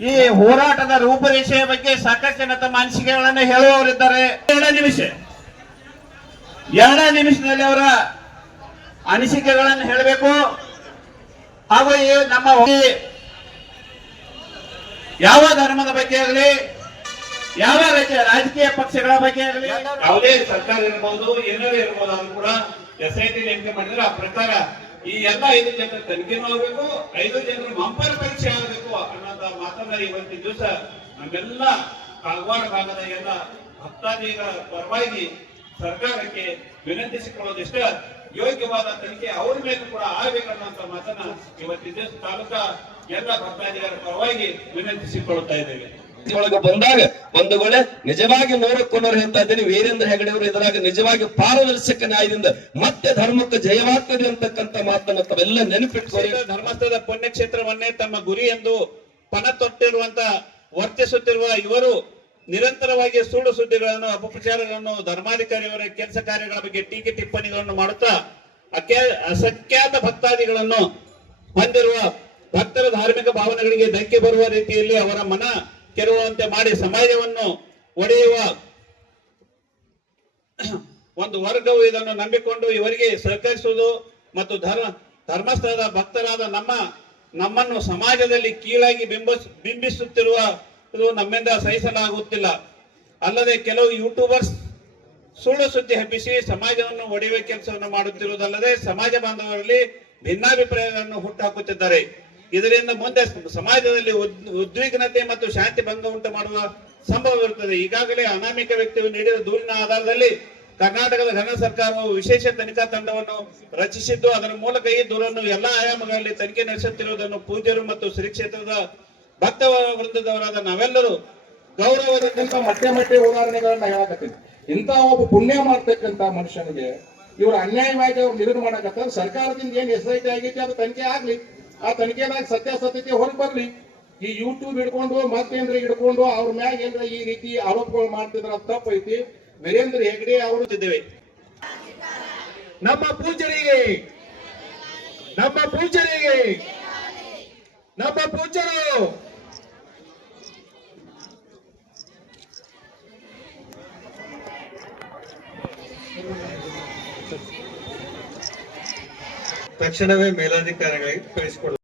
ಈ ಹೋರಾಟದ ರೂಪರೇಷೆಯ ಬಗ್ಗೆ ಸಾಕಷ್ಟು ತಮ್ಮ ಅನಿಸಿಕೆಗಳನ್ನು ಹೇಳುವವರಿದ್ದಾರೆ. ಎರಡನೇ ನಿಮಿಷ. ಎರಡನೇ ನಿಮಿಷದಲ್ಲಿ ಅವರ ಅನಿಸಿಕೆಗಳನ್ನು ಹೇಳಬೇಕು. ಹಾಗೂ ಈ ನಮ್ಮ ಯಾವ ಧರ್ಮದ ಬಗ್ಗೆ ಆಗಲಿ, ಯಾವ ರಾಜ್ಯ- ರಾಜಕೀಯ ಪಕ್ಷಗಳ ಬಗ್ಗೆ ಆಗಲಿ, ಯಾವುದೇ ಸರ್ಕಾರ ಇರಬಹುದು ಏನಾರೇ ಇರಬಹುದು ಅದು ಕೂಡ ಎಸ್ ಐ ಟಿ ನೇಮಕ ಮಾಡಿದ್ರೆ ಆ ಪ್ರಕಾರ ಈ ಎಲ್ಲ ಐದು ಜನರ ತನಿಖೆನೂ ಆಗಬೇಕು ಐದು ಜನರ ಮಂಪರ ಪರೀಕ್ಷೆ ಆಗಬೇಕು. ಅನ್ನೋದ ಮಾತನ್ನ ಇವತ್ತಿನ ದಿವಸ ನಮ್ಮೆಲ್ಲ ಕಾಗವಾಡ ಭಾಗದ ಎಲ್ಲ ಭಕ್ತಾದಿಗಳ ಪರವಾಗಿ ಸರ್ಕಾರಕ್ಕೆ ವಿನಂತಿಸಿಕೊಳ್ಳೋದಿಷ್ಟ ಯೋಗ್ಯವಾದ ತನಿಖೆ ಅವ್ರ ಮೇಲೆ ಕೂಡ ಆಗ್ಬೇಕನ್ನೋಂತ ಮಾತನ್ನ ಇವತ್ತಿನ ತಾಲೂಕಾ ಎಲ್ಲ ಭಕ್ತಾದಿಗಳ ಪರವಾಗಿ ವಿನಂತಿಸಿಕೊಳ್ಳುತ್ತಾ ಇದ್ದೇವೆ. ಒಳಗೆ ಬಂದಾಗ ಒಂದು ವೇಳೆ ನಿಜವಾಗಿ ನೂರಕ್ಕೊಂಡರು ಹೇಳ್ತಾ ಇದ್ದೀನಿ, ವೀರೇಂದ್ರ ಹೆಗಡೆಯವರು ಇದರಾಗ ನಿಜವಾಗಿ ಪಾರದರ್ಶಕ ನ್ಯಾಯದಿಂದ ಮತ್ತೆ ಧರ್ಮಕ್ಕೆ ಜಯವಾಗ್ತದೆ ಅಂತಕ್ಕಂಥ ಮಾತನ್ನು ತಾವೆಲ್ಲ ನೆನಪಿಟ್ಕೊಳ್ಳಿ. ಧರ್ಮಸ್ಥಳದ ಪುಣ್ಯಕ್ಷೇತ್ರವನ್ನೇ ತಮ್ಮ ಗುರಿ ಎಂದು ಪಣ ತೊಟ್ಟಿರುವಂತ, ವರ್ತಿಸುತ್ತಿರುವ ಇವರು ನಿರಂತರವಾಗಿ ಸುಳ್ಳು ಸುದ್ದಿಗಳನ್ನು, ಅಪಪ್ರಚಾರಗಳನ್ನು, ಧರ್ಮಾಧಿಕಾರಿಯವರ ಕೆಲಸ ಕಾರ್ಯಗಳ ಬಗ್ಗೆ ಟೀಕೆ ಟಿಪ್ಪಣಿಗಳನ್ನು ಮಾಡುತ್ತಾ ಅಸಂಖ್ಯಾತ ಭಕ್ತಾದಿಗಳನ್ನು ಹೊಂದಿರುವ ಭಕ್ತರ ಧಾರ್ಮಿಕ ಭಾವನೆಗಳಿಗೆ ಧಕ್ಕೆ ಬರುವ ರೀತಿಯಲ್ಲಿ ಅವರ ಮನ ಕೆರುವಂತೆ ಮಾಡಿ ಸಮಾಜವನ್ನು ಒಡೆಯುವ ಒಂದು ವರ್ಗವು ಇದನ್ನು ನಂಬಿಕೊಂಡು ಇವರಿಗೆ ಸಹಕರಿಸುವುದು ಮತ್ತು ಧರ್ಮ, ಧರ್ಮಸ್ಥಳದ ಭಕ್ತರಾದ ನಮ್ಮ, ನಮ್ಮನ್ನು ಸಮಾಜದಲ್ಲಿ ಕೀಳಾಗಿ ಬಿಂಬಿಸ್ ಬಿಂಬಿಸುತ್ತಿರುವ ನಮ್ಮಿಂದ ಸಹಿಸಲಾಗುತ್ತಿಲ್ಲ. ಅಲ್ಲದೆ ಕೆಲವು ಯೂಟ್ಯೂಬರ್ಸ್ ಸುಳ್ಳು ಸುದ್ದಿ ಹಬ್ಬಿಸಿ ಸಮಾಜವನ್ನು ಒಡೆಯುವ ಕೆಲಸವನ್ನು ಮಾಡುತ್ತಿರುವುದಲ್ಲದೆ ಸಮಾಜ ಬಾಂಧವರಲ್ಲಿ ಭಿನ್ನಾಭಿಪ್ರಾಯಗಳನ್ನು ಹುಟ್ಟುಹಾಕುತ್ತಿದ್ದಾರೆ ಇದರಿಂದ ಮುಂದೆ ಸಮಾಜದಲ್ಲಿ ಉದ್ವಿಗ್ನತೆ ಮತ್ತು ಶಾಂತಿ ಭಂಗ ಉಂಟು ಮಾಡುವ ಸಂಭವ ಇರುತ್ತದೆ. ಈಗಾಗಲೇ ಅನಾಮಿಕ ವ್ಯಕ್ತಿಯು ನೀಡಿದ ದೂರಿನ ಆಧಾರದಲ್ಲಿ ಕರ್ನಾಟಕದ ಘನ ಸರ್ಕಾರವು ವಿಶೇಷ ತನಿಖಾ ತಂಡವನ್ನು ರಚಿಸಿದ್ದು, ಅದರ ಮೂಲಕ ಈ ದೂರನ್ನು ಎಲ್ಲಾ ಆಯಾಮಗಳಲ್ಲಿ ತನಿಖೆ ನಡೆಸುತ್ತಿರುವುದನ್ನು ಪೂಜ್ಯರು ಮತ್ತು ಶ್ರೀ ಕ್ಷೇತ್ರದ ಭಕ್ತ ವೃಂದದವರಾದ ನಾವೆಲ್ಲರೂ ಗೌರವದಿಂದ ಮತ್ತೆ ಮತ್ತೆ ಉದಾಹರಣೆಗಳನ್ನ ಹೇಳಕತ್ತೀನಿ. ಇಂಥ ಒಬ್ಬ ಪುಣ್ಯ ಮಾಡ್ತಕ್ಕಂತ ಮನುಷ್ಯನಿಗೆ ಇವರು ಅನ್ಯಾಯವಾಗಿ ಅವ್ರು ನಿರ್ಮಾಣ ಸರ್ಕಾರದಿಂದ ಏನ್ ಎಸ್ ಐ ಟಿ ಆಗೈತಿ ಅದು ತನಿಖೆ ಆಗ್ಲಿ. ಆ ತನಿಖೆದಾಗ ಸತ್ಯಾಸತ್ಯತೆ ಹೊರಗೆ ಬರ್ಲಿ. ಈ ಯೂಟ್ಯೂಬ್ ಹಿಡ್ಕೊಂಡು, ಮತ್ತೇನ್ರ ಹಿಡ್ಕೊಂಡು, ಅವ್ರ ಮ್ಯಾಗ ಏನ್ರ ಈ ರೀತಿ ಆರೋಪಗಳು ಮಾಡ್ತಿದ್ರ ತಪ್ಪೈತಿ. ವೀರೇಂದ್ರ ಹೆಗಡೆ ಅವರು ಇದ್ದೇವೆ ನಮ್ಮ ಪೂಜರಿಗೆ ನಮ್ಮ ಪೂಜರಿಗೆ, ನಮ್ಮ ಪೂಜರು. ತಕ್ಷಣವೇ ಮೇಲಾಧಿಕಾರಿಗಳಿಗೆ ಕಳಿಸಿಕೊಡ